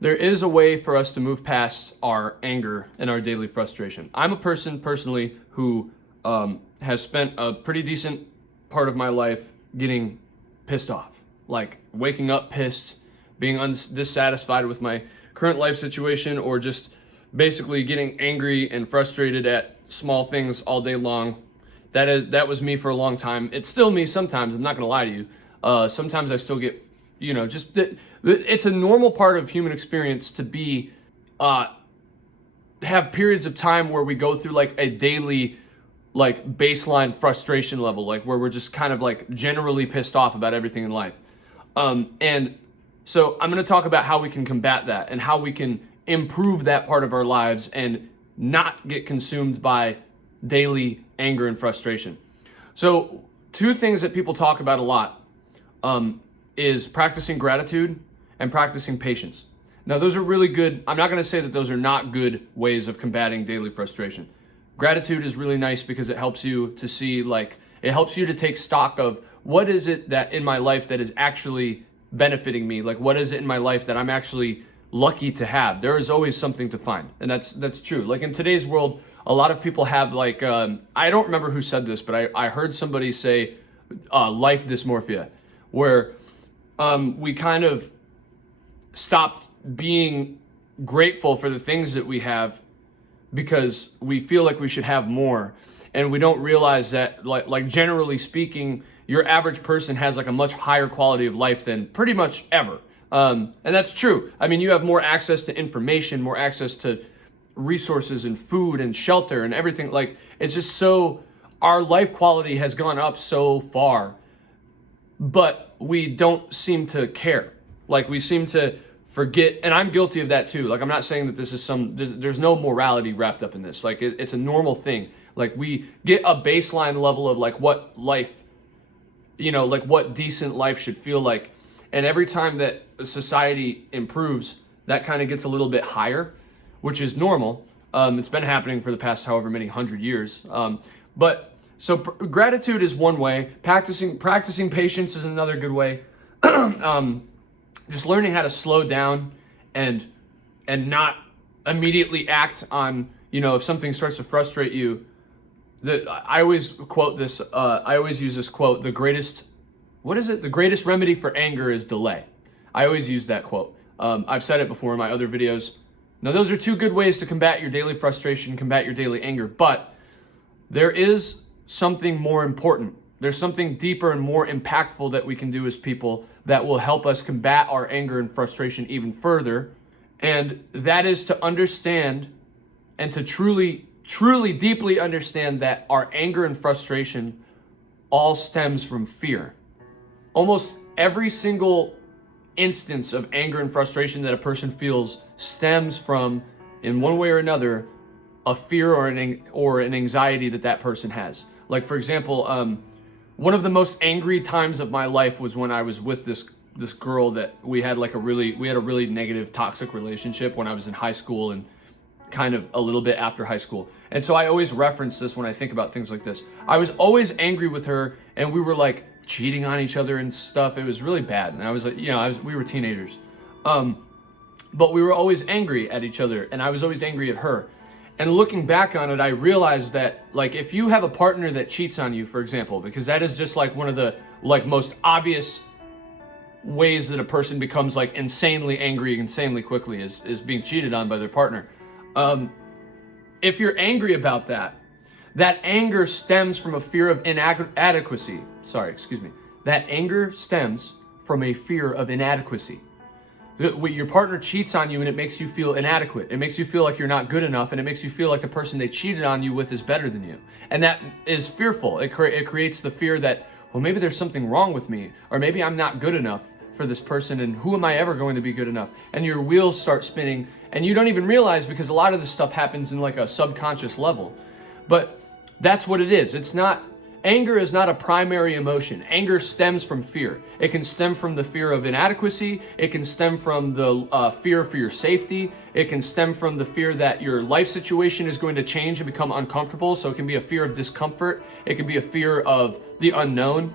there is a way for us to move past our anger and our daily frustration. I'm a person personally who has spent a pretty decent part of my life getting pissed off, like waking up pissed, being dissatisfied with my current life situation, or just basically getting angry and frustrated at small things all day long. That was me for a long time. It's still me sometimes. I'm not gonna lie to you. Sometimes I still get, it's a normal part of human experience to be have periods of time where we go through like a daily like baseline frustration level, like where we're just kind of like generally pissed off about everything in life. And so I'm going to talk about how we can combat that and how we can improve that part of our lives and not get consumed by daily anger and frustration. So two things that people talk about a lot is practicing gratitude and practicing patience. Now, those are really good. I'm not going to say that those are not good ways of combating daily frustration. Gratitude is really nice because it helps you to see, like, it helps you to take stock of what is it that in my life that is actually benefiting me? Like, what is it in my life that I'm actually lucky to have? There is always something to find. And that's true. Like in today's world, a lot of people have like, I don't remember who said this, but I heard somebody say life dysmorphia, where we kind of stopped being grateful for the things that we have because we feel like we should have more, and we don't realize that like generally speaking, your average person has like a much higher quality of life than pretty much ever. And that's true. I mean, you have more access to information, more access to resources and food and shelter and everything. Like, it's just so, our life quality has gone up so far, but we don't seem to care. Like, we seem to forget, and I'm guilty of that too. Like, I'm not saying that this is there's no morality wrapped up in this. Like, it's a normal thing. Like, we get a baseline level of like what life, like what decent life should feel like. And every time that society improves, that kind of gets a little bit higher, which is normal. It's been happening for the past however many 100 years. But so gratitude is one way. Practicing patience is another good way. Just learning how to slow down and not immediately act on, if something starts to frustrate you. I always quote this. I always use this quote: the greatest remedy for anger is delay. I always use that quote. I've said it before in my other videos. Now, those are two good ways to combat your daily frustration, combat your daily anger, but there is something more important. There's something deeper and more impactful that we can do as people that will help us combat our anger and frustration even further. And that is to understand and to truly, truly, deeply understand that our anger and frustration all stems from fear. Almost every single instance of anger and frustration that a person feels stems from, in one way or another, a fear or an anxiety that person has. Like, for example, one of the most angry times of my life was when I was with this girl that we had a really negative, toxic relationship when I was in high school and kind of a little bit after high school. And so I always reference this when I think about things like this. I was always angry with her, and we were like cheating on each other and stuff. It was really bad. And I was like, we were teenagers. But we were always angry at each other, and I was always angry at her. And looking back on it, I realized that, like, if you have a partner that cheats on you, for example, because that is just like one of the like most obvious ways that a person becomes like insanely angry insanely quickly is being cheated on by their partner. If you're angry about that anger stems from a fear of inadequacy. That anger stems from a fear of inadequacy. Your partner cheats on you and it makes you feel inadequate. It makes you feel like you're not good enough, and it makes you feel like the person they cheated on you with is better than you. And that is fearful. It creates the fear that, well, maybe there's something wrong with me, or maybe I'm not good enough for this person, and who am I ever going to be good enough? And your wheels start spinning, and you don't even realize, because a lot of this stuff happens in like a subconscious level. But that's what it is. Anger is not a primary emotion. Anger stems from fear. It can stem from the fear of inadequacy. It can stem from the fear for your safety. It can stem from the fear that your life situation is going to change and become uncomfortable. So it can be a fear of discomfort. It can be a fear of the unknown.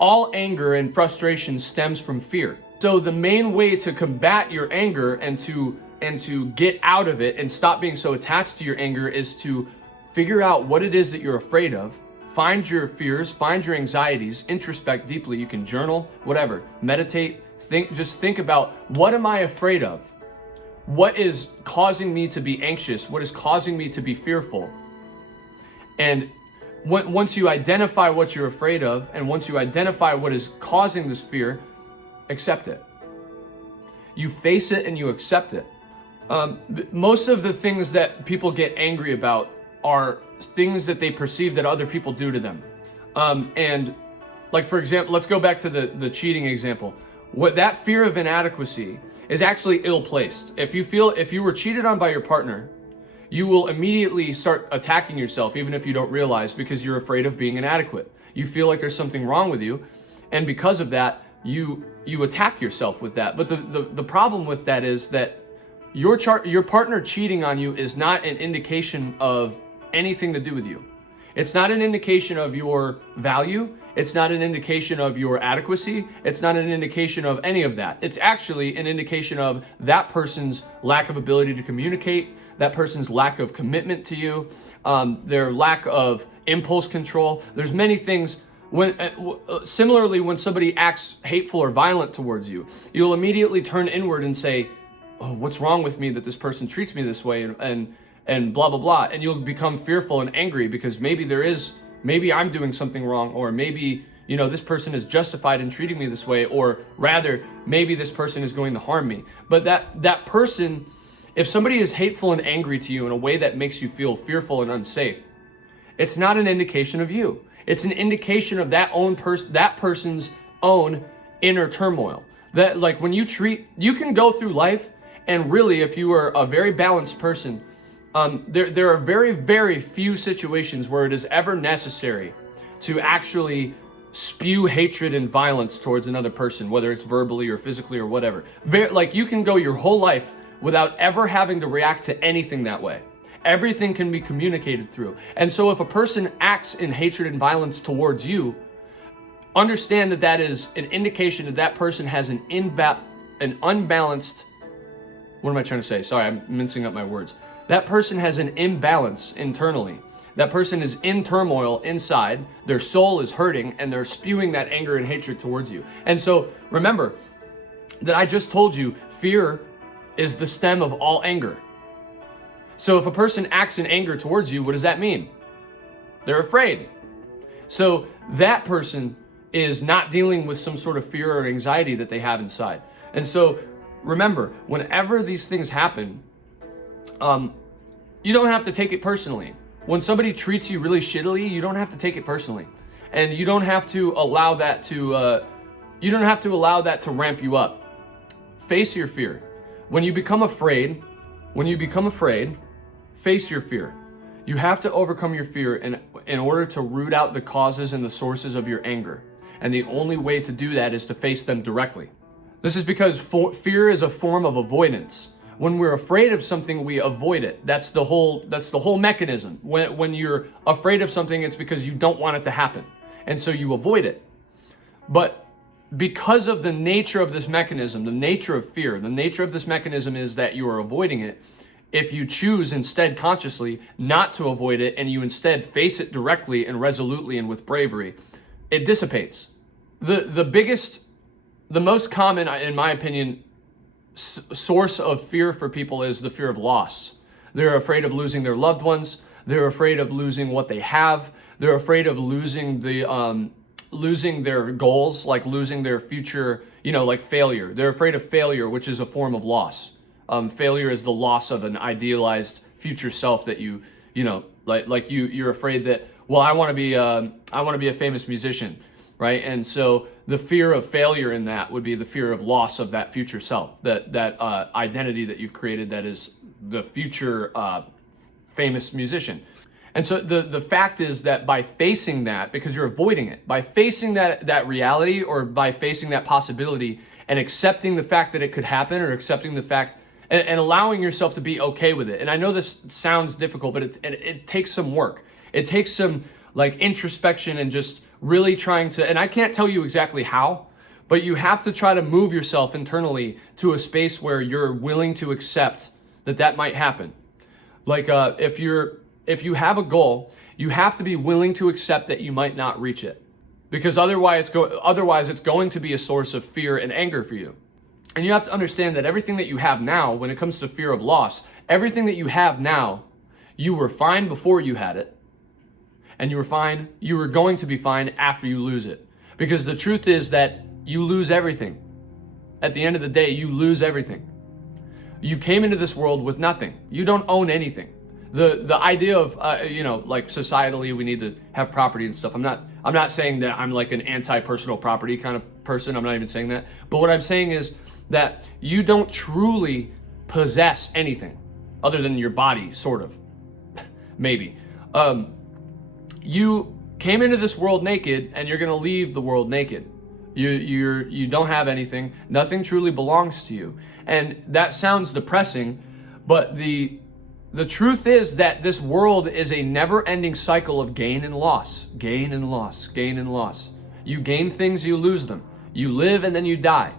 All anger and frustration stems from fear. So the main way to combat your anger and to get out of it and stop being so attached to your anger is to figure out what it is that you're afraid of. Find your fears, find your anxieties, introspect deeply. You can journal, whatever, meditate, just think about, what am I afraid of? What is causing me to be anxious? What is causing me to be fearful? And once you identify what you're afraid of, and once you identify what is causing this fear, accept it. You face it and you accept it. Most of the things that people get angry about are things that they perceive that other people do to them. And like, for example, let's go back to the cheating example. What that fear of inadequacy is actually ill-placed. If you were cheated on by your partner, you will immediately start attacking yourself, even if you don't realize, because you're afraid of being inadequate. You feel like there's something wrong with you, and because of that, you attack yourself with that. But the problem with that is that your partner cheating on you is not an indication of anything to do with you. It's not an indication of your value. It's not an indication of your adequacy. It's not an indication of any of that. It's actually an indication of that person's lack of ability to communicate, that person's lack of commitment to you, their lack of impulse control. There's many things. Similarly, when somebody acts hateful or violent towards you, you'll immediately turn inward and say, oh, what's wrong with me that this person treats me this way, and blah, blah, blah. And you'll become fearful and angry because maybe I'm doing something wrong, or maybe, this person is justified in treating me this way, or rather, maybe this person is going to harm me. But that person, if somebody is hateful and angry to you in a way that makes you feel fearful and unsafe, it's not an indication of you. It's an indication of that person's own inner turmoil. That, like, when you can go through life, and really, if you are a very balanced person, there are very, very few situations where it is ever necessary to actually spew hatred and violence towards another person, whether it's verbally or physically or whatever. Like, you can go your whole life without ever having to react to anything that way. Everything can be communicated through. And so if a person acts in hatred and violence towards you, understand that is an indication that person has an unbalanced, what am I trying to say? Sorry, I'm mincing up my words. That person has an imbalance internally. That person is in turmoil inside. Their soul is hurting, and they're spewing that anger and hatred towards you. And so remember that I just told you, fear is the stem of all anger. So if a person acts in anger towards you, what does that mean? They're afraid. So that person is not dealing with some sort of fear or anxiety that they have inside. And so remember, whenever these things happen, you don't have to take it personally. When somebody treats you really shittily, you don't have to take it personally. And you don't have to allow that to ramp you up. Face your fear. When you become afraid, face your fear. You have to overcome your fear in order to root out the causes and the sources of your anger. And the only way to do that is to face them directly. This is because fear is a form of avoidance. When we're afraid of something, we avoid it. That's the whole mechanism. When you're afraid of something, it's because you don't want it to happen. And so you avoid it. But because of the nature of this mechanism, the nature of fear, the nature of this mechanism is that you are avoiding it. If you choose instead consciously not to avoid it, and you instead face it directly and resolutely and with bravery, it dissipates. The most common, in my opinion, source of fear for people is the fear of loss. They're afraid of losing their loved ones. They're afraid of losing what they have. They're afraid of losing their goals, like losing their future, like failure. They're afraid of failure, which is a form of loss. Failure is the loss of an idealized future self that you're afraid that, well, I want to be a famous musician, right? And so the fear of failure in that would be the fear of loss of that future self, that identity that you've created that is the future famous musician. And so the fact is that by facing that, because you're avoiding it, by facing that reality, or by facing that possibility and accepting the fact that it could happen, or accepting the fact and allowing yourself to be okay with it. And I know this sounds difficult, but it takes some work. It takes some like introspection and just really trying to, and I can't tell you exactly how, But you have to try to move yourself internally to a space where you're willing to accept that that might happen. Like if you have a goal, you have to be willing to accept that you might not reach it, because otherwise it's going to be a source of fear and anger for you. And you have to understand that everything that you have now, when it comes to fear of loss, everything that you have now, you were fine before you had it, and you were going to be fine after you lose it. Because the truth is that you lose everything. At the end of the day, you lose everything. You came into this world with nothing. You don't own anything. The idea of like societally we need to have property and stuff. I'm not saying that I'm like an anti-personal property kind of person. I'm not even saying that. But what I'm saying is that you don't truly possess anything other than your body, sort of. Maybe. You came into this world naked, and you're gonna leave the world naked. You don't have anything. Nothing truly belongs to you. And that sounds depressing, but the truth is that this world is a never-ending cycle of gain and loss, gain and loss, gain and loss. You gain things, you lose them. You live and then you die.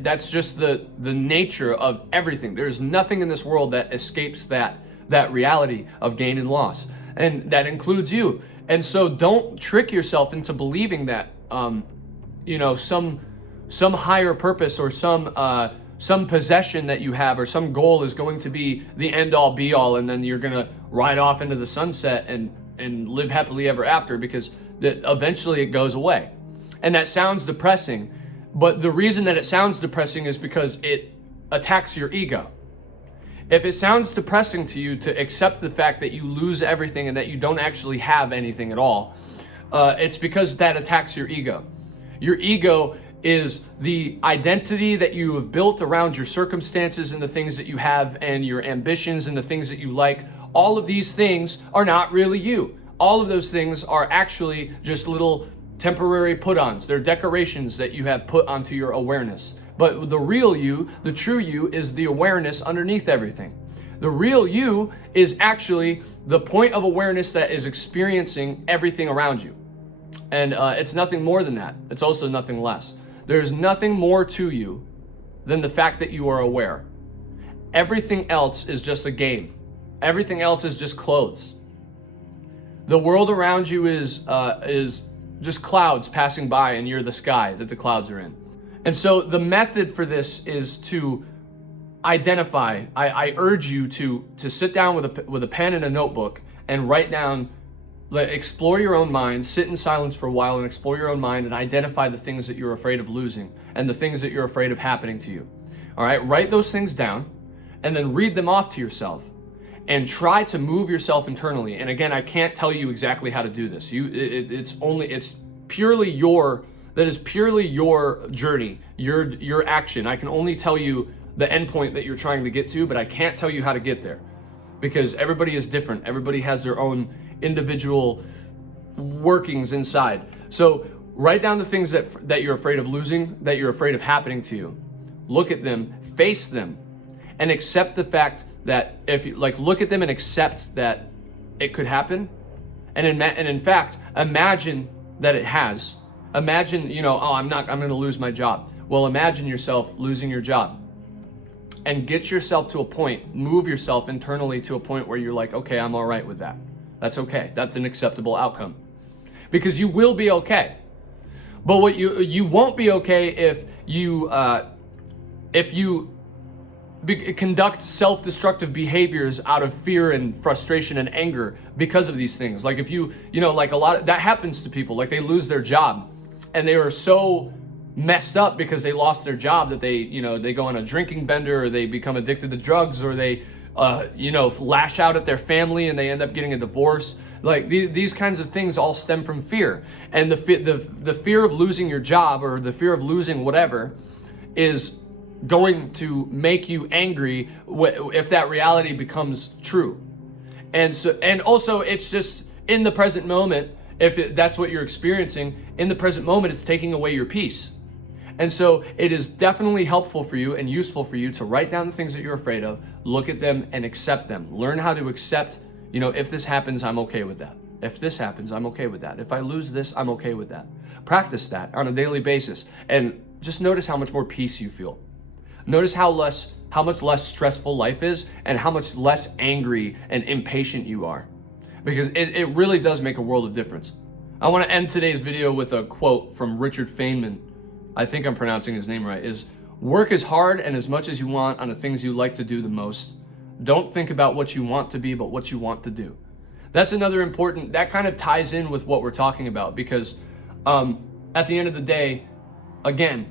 That's just the nature of everything. There's nothing in this world that escapes that reality of gain and loss, and that includes you. And so don't trick yourself into believing that some higher purpose or some possession that you have or some goal is going to be the end all be all, and then you're gonna ride off into the sunset and live happily ever after, because eventually it goes away. And that sounds depressing, but the reason that it sounds depressing is because it attacks your ego. If it sounds depressing to you to accept the fact that you lose everything and that you don't actually have anything at all, it's because that attacks your ego. Your ego is the identity that you have built around your circumstances and the things that you have and your ambitions and the things that you like. All of these things are not really you. All of those things are actually just little temporary put-ons. They're decorations that you have put onto your awareness. But the real you, the true you, is the awareness underneath everything. The real you is actually the point of awareness that is experiencing everything around you. And it's nothing more than that. It's also nothing less. There's nothing more to you than the fact that you are aware. Everything else is just a game. Everything else is just clothes. The world around you is just clouds passing by, and you're the sky that the clouds are in. And so the method for this is to identify. I urge you to sit down with a pen and a notebook and write down, explore your own mind, sit in silence for a while and explore your own mind and identify the things that you're afraid of losing and the things that you're afraid of happening to you. All right, write those things down and then read them off to yourself and try to move yourself internally. And again, I can't tell you exactly how to do this. It's purely your journey, your action. I can only tell you the endpoint that you're trying to get to, but I can't tell you how to get there because everybody is different. Everybody has their own individual workings inside. So write down the things that you're afraid of losing, that you're afraid of happening to you. Look at them, face them, and accept the fact that if you look at them and accept that it could happen. And in fact, imagine that it has. Imagine, I'm going to lose my job. Well, imagine yourself losing your job and get yourself to a point, move yourself internally to a point where you're like, okay, I'm all right with that. That's okay. That's an acceptable outcome because you will be okay. But what you won't be okay if you conduct self-destructive behaviors out of fear and frustration and anger because of these things. Like if like a lot of that happens to people, like they lose their job and they are so messed up because they lost their job that they go on a drinking bender or they become addicted to drugs or they lash out at their family and they end up getting a divorce. Like these kinds of things all stem from fear. And the fear of losing your job or the fear of losing whatever is going to make you angry if that reality becomes true. And also it's just in the present moment, that's what you're experiencing, in the present moment, it's taking away your peace. And so it is definitely helpful for you and useful for you to write down the things that you're afraid of, look at them and accept them. Learn how to accept, if this happens, I'm okay with that. If this happens, I'm okay with that. If I lose this, I'm okay with that. Practice that on a daily basis and just notice how much more peace you feel. Notice how much less stressful life is and how much less angry and impatient you are. Because it really does make a world of difference. I want to end today's video with a quote from Richard Feynman. I think I'm pronouncing his name right. Is work as hard and as much as you want on the things you like to do the most. Don't think about what you want to be, but what you want to do. That's another important, that kind of ties in with what we're talking about because at the end of the day, again,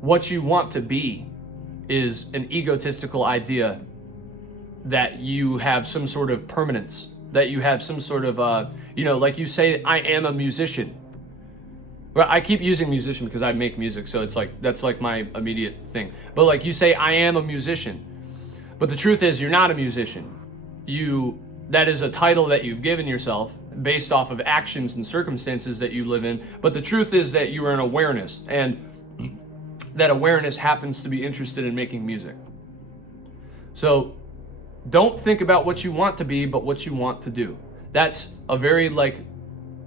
what you want to be is an egotistical idea that you have some sort of permanence, that you have some sort of, like you say, I am a musician. Well, I keep using musician because I make music, so it's like, that's like my immediate thing. But like you say, I am a musician. But the truth is, you're not a musician. That is a title that you've given yourself based off of actions and circumstances that you live in. But the truth is that you are an awareness, and that awareness happens to be interested in making music. So don't think about what you want to be, but what you want to do. That's a very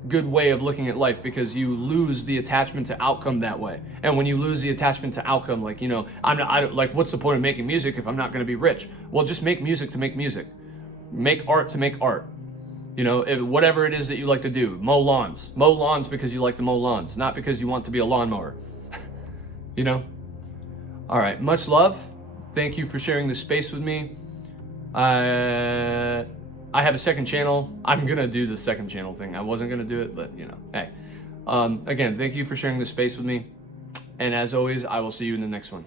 good way of looking at life because you lose the attachment to outcome that way. And when you lose the attachment to outcome, what's the point of making music if I'm not going to be rich? Well, just make music to make music. Make art to make art. Whatever it is that you like to do. Mow lawns. Mow lawns because you like to mow lawns, not because you want to be a lawnmower. All right. Much love. Thank you for sharing this space with me. I have a second channel. I'm going to do the second channel thing. I wasn't going to do it, but hey. Again, thank you for sharing this space with me. And as always, I will see you in the next one.